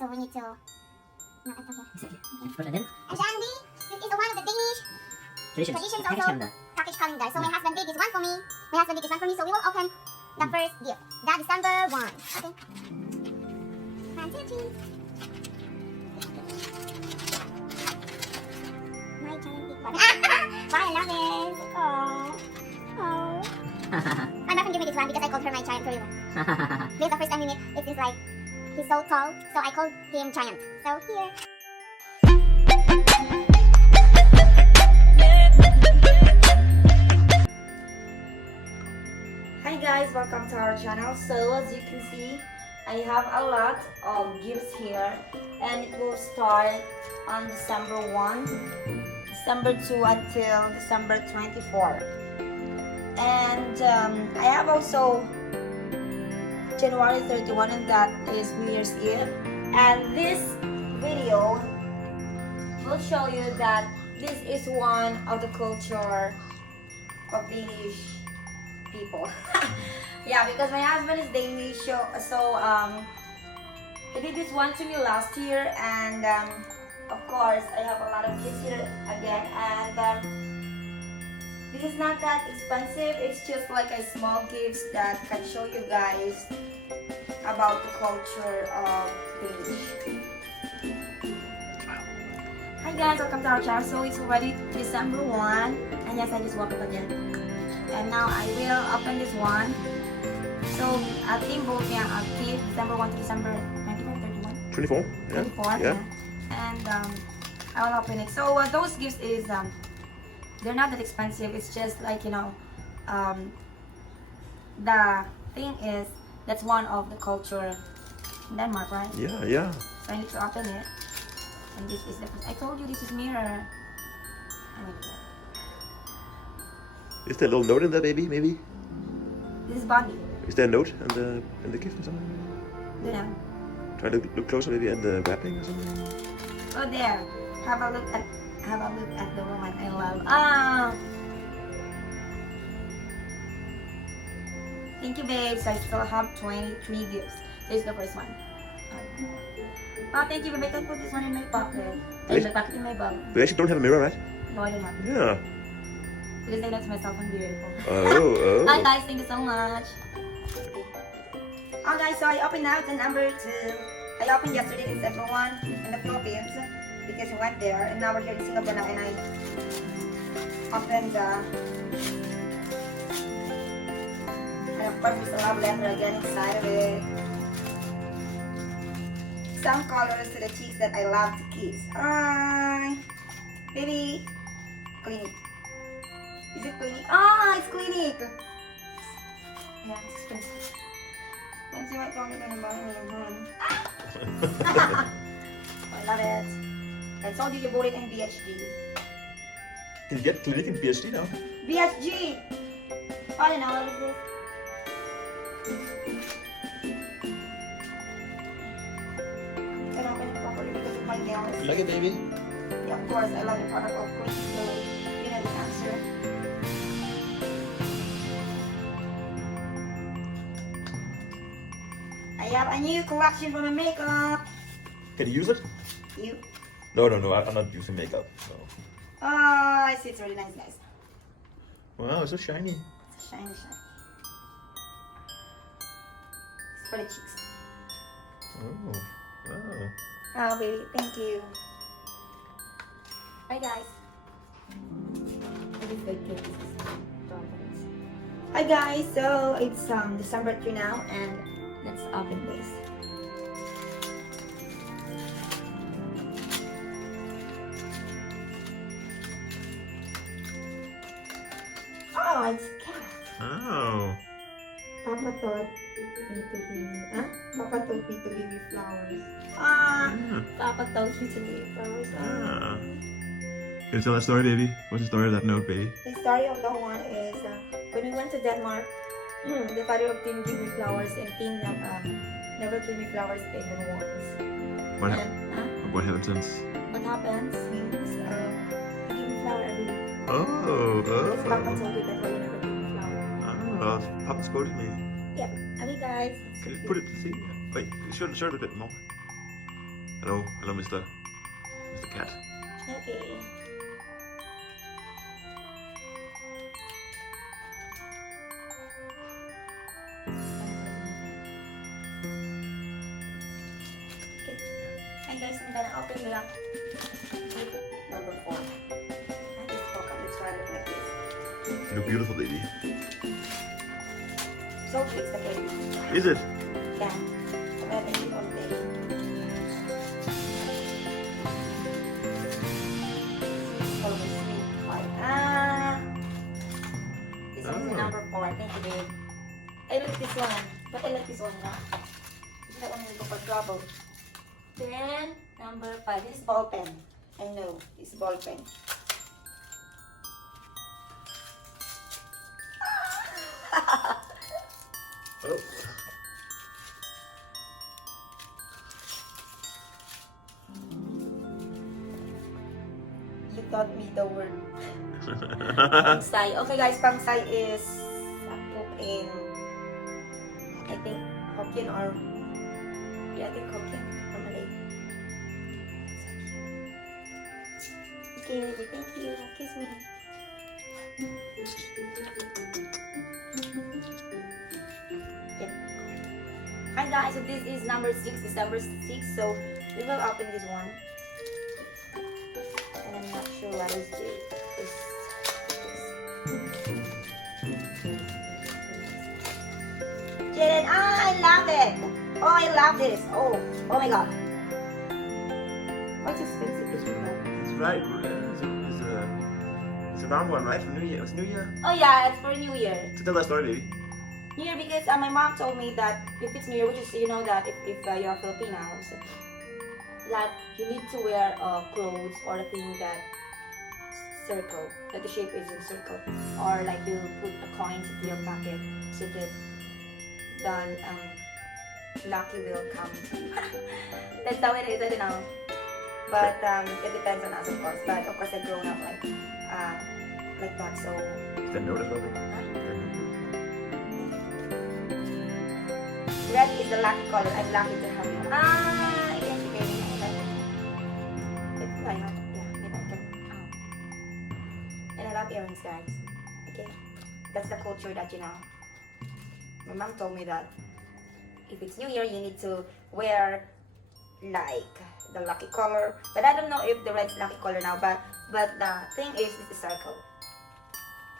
so we need to... No, it's okay. Exactly. Of course, and then And Andy, this is one of the Danish traditions also. calendar. Package calendar. So my husband did this one for me. My husband did this one for me. So we will open the first gift. That is number 1. Okay. 1, 2, 3. My giant big one. Wow, I love it. Oh. Oh. My husband gave me this one because I called her my giant gorilla. This is the first time we meet. It seems like he's so tall. So I called him giant. So here. Hi guys, welcome to our channel. So as you can see, I have a lot of gifts here, and it will start on December 1, December 2 until December 24. And I have also January 31, and that is New Year's Eve. And this video will show you that this is one of the culture of Danish people. Yeah, because my husband is Danish, so he did this one to me last year, and of course I have a lot of gifts here again, and this is not that expensive. It's just like a small gifts that can show you guys about the culture of Danish. Hi guys, welcome to our channel. So it's already December 1, and yes, I just woke up again. And now I will open this one. So team both, yeah, keep December 1 to December 24, 24? Yeah. 24, Yeah. And I will open it. So those gifts is they're not that expensive. It's just like, you know, the thing is that's one of the culture in Denmark, right? Yeah, yeah. So I need to open it. And this is the first. I told you this is mirror. Is there a little note in there, baby? Maybe? This is body. Is there a note in the gift or something? You know. Try to look closer, maybe at the wrapping or something. Oh, there. Have a look at the woman I love. Ah. Thank you, babes. I still have 23 gifts. Here's the first one. Oh, thank you, babe. I can put this one in my pocket. In my pocket, in my bag. We actually don't have a mirror, right? No, I don't have. Yeah. Because I know to myself I'm beautiful. Oh. Hi guys, thank you so much. Oh guys, so I opened now the number 2. I opened yesterday the second one in the Philippines because we went there, and now we're here in Singapore now, and I opened and of course there's a love letter again inside of it. Some colors to the cheeks that I love to kiss. Baby, clinic. Is it clinic? Ah, it's clinic. Yeah, it's expensive. Let's see what Tony gonna buy me. I love it. I told you bought it in BHG. Can you get clinic in BSD now? BHG! I don't know what is this. I can open it properly because of my nails. You like it, baby? Yeah, of course, I love the product of course. So, you know the answer. I have a new collection for my makeup. Can you use it? You? No, I'm not using makeup. No. Oh, I see. It's really nice, guys. Wow, it's so shiny. It's a shiny. It's for the cheeks. Oh, wow. Oh, baby, thank you. Bye, guys. Hi, guys. So it's December 3 now, and let's open this. Oh, it's a cat. Oh. Papa thought me to give me, Papa told me to give you flowers. Papa told me to give you flowers. Can you tell that story, baby? What's the story of that note, baby? The story of that one is when we went to Denmark, the father of Tim gave me flowers, and Tim never gave me flowers even once. What, And, what happened since? what happens means he give me flower every week. Because Papa told you that why you never give me flower. Papa scolded me. Yeah. Okay, guys. Can you put it, see? Wait, show it a bit more. Hello, hello, Mr. Cat. Okay. Okay. Hi guys, I'm gonna open the number 4. And this book, I'm just trying to look like this. You look beautiful, baby. So cute, the baby. Is it? Yeah. I'm gonna keep on playing. Oh, this is white. This is the number 4. Thank you, babe. I like this one. But I like this one now. That one will go for trouble. Then, number 5. This is ball pen. I know. This is ball pen. Oh. You taught me the word pangsay. Okay guys, pangsay is cooked in, I think, Hokkien or, yeah, I think Hokkien or Malay. Okay, baby, thank you. Kiss me. Okay. Hi guys, so this is number 6, December 6, so we will open this one. And I'm not sure what is this. Jaden, I love it. Oh, I love this. Oh my god. What's expensive this one? It's right. It's a round one, right? For New Year. It's New Year. Oh yeah, it's for New Year. So tell that story, baby. New Year because my mom told me that if it's New Year, which is, you know that if you're Filipinos, that you need to wear clothes or a thing that circle, that the shape is in circle, or like you put a coin into your pocket so that the lucky will come. That's how it is, I don't know. But it depends on us, of course. But of course, I've grown up like that. So. Is that notice, baby? Red is the lucky color. I'm lucky to have you. Yes, baby. It's like, yeah, maybe I can. And I love earrings, guys. Okay, that's the culture that, you know. My mom told me that if it's New Year, you need to wear like the lucky color. But I don't know if the red's lucky color now. But the thing is, this is circle.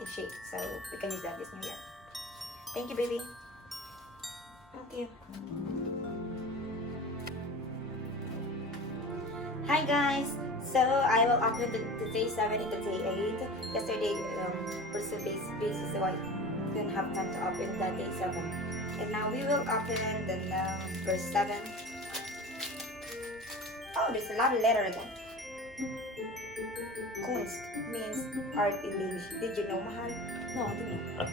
It's shaped, so we can use that this New Year. Thank you, baby. Thank you. Hi guys. So I will open the day 7 and the day 8. Yesterday was so busy, so I didn't have time to open the day 7. And now we will open the number 7. Oh, there's a lot of letter again. Kunst means art in Danish. Did you know, Mahal? No, I didn't know.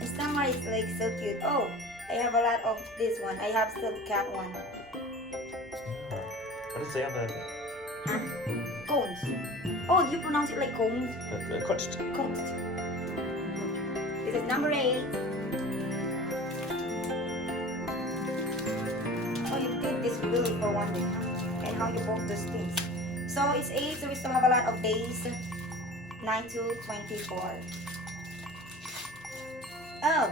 And summer is like so cute. Oh, I have a lot of this one. I have still the cat one. What does it say on the Huh? Kunst. Oh, you pronounce it like Kunst? Kunst? Kunst. This is number 8. Oh, you did this really for one day, huh? And how you both those things. So it's 8, so we still have a lot of days. 9 to 24. Oh.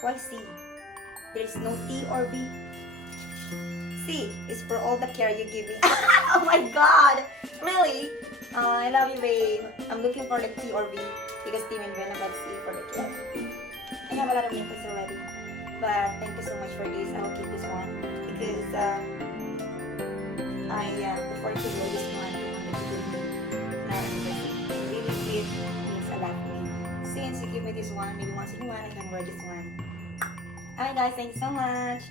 Why C? There's no T or B. C is for all the care you give me. Oh my god! Really? I love you, babe. I'm looking for the T or B because Team and Vena, but C for the care. I have a lot of necklaces already. But thank you so much for this. I will keep this one because before to wear this one, I wanted to give me an anniversary. Really, it means a lot to me. Since you give me this one, maybe once in a while I can wear this one. Hi guys, thank you so much.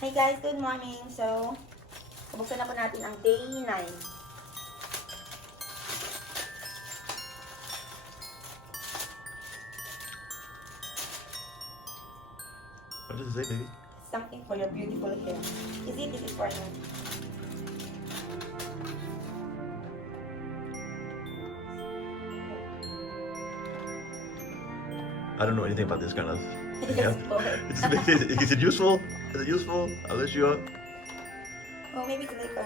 Hey guys, good morning. So, buksan na po natin ang day 9. What does it say, baby? Something for your beautiful hair. Is it? This is for you. I don't know anything about this kind of. Yes, boy. Is it useful? Is it useful? I'll let you up. Well, maybe it's like an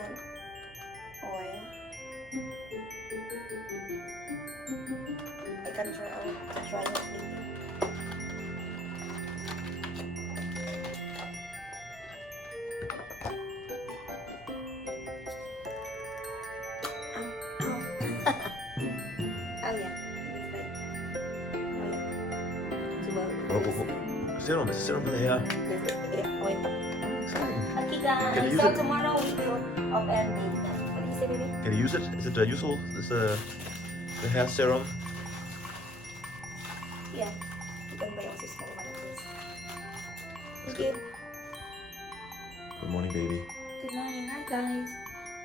oil. I can try it maybe. Oh yeah. It's like, oh yeah. Too well. Serum for the hair. Yeah, oil. Exciting. Okay Can guys, you so use it? tomorrow we will open the, what do you say baby? Can you use it? Is it useful? This the hair serum. Yeah, you can buy also small one of these. Thank you. Good morning, baby. Good morning, hi guys.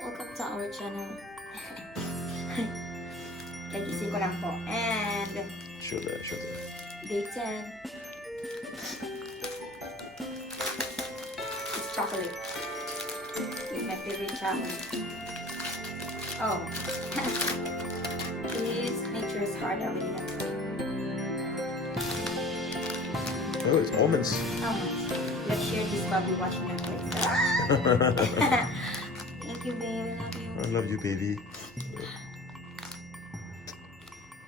Welcome to our channel. Kagising ko lang po. And Show the. day 10. It's chocolate. It's my favorite chocolate. Oh. This nature's heart already has. Oh, it's almonds. Almonds. Let's share this while we're watching Netflix. Thank you, babe. I love you. I love you, baby.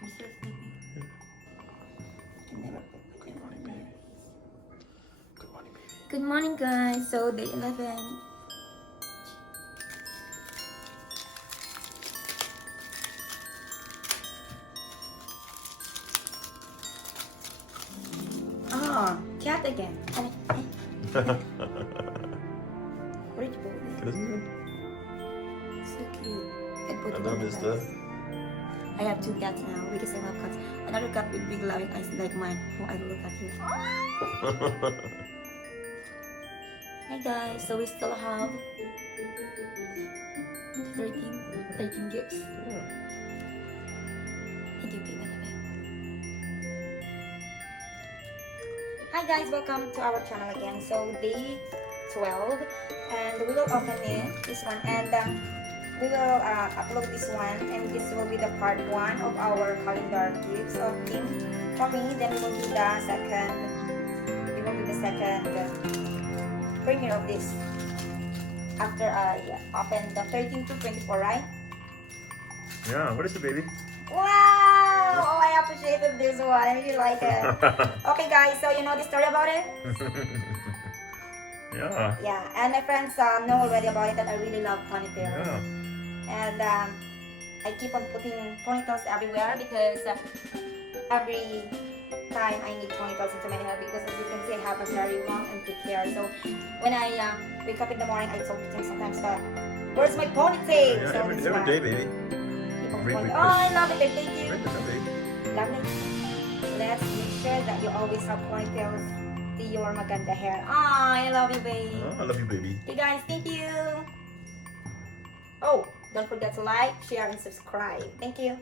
I'm so sleepy. Good morning, baby. Good morning, baby. Good morning, guys. So, day 11. Oh, cat again. Where did you put this? Isn't it? So cute. I put I it love on the this bed. stuff. I have 2 cats now because I love cats. Another cat with big loving eyes like mine. Oh, I look at you. Hi guys, so we still have 13 gifts. Thank you, baby. Hi guys, welcome to our channel again. So day 12, and we will open this one, and we will upload this one, and this will be the part 1 of our calendar gifts of Kim for me. Then we will do the second. Premiere of this after I open the 13 to 24, right? Yeah, what is it, baby? Wow! Oh, I appreciated this one. I really like it. Okay, guys, so you know the story about it? Yeah. Yeah, and my friends know already about it that I really love ponytails. Yeah. And I keep on putting ponytails everywhere because every time I need ponytails into my hair, because as you can see I have a very long and thick hair. So when I wake up in the morning, I talk to him sometimes, where's my ponytail? Yeah, So every this one. day, baby. Keep on Great pony- request. Oh, I love it, babe. Thank you. Great request, baby. Lovely. Let's make sure that you always have ponytails to your maganda hair. Oh, I love you, babe. I love you, baby. Okay, guys, thank you. Oh, don't forget to like, share, and subscribe. Thank you.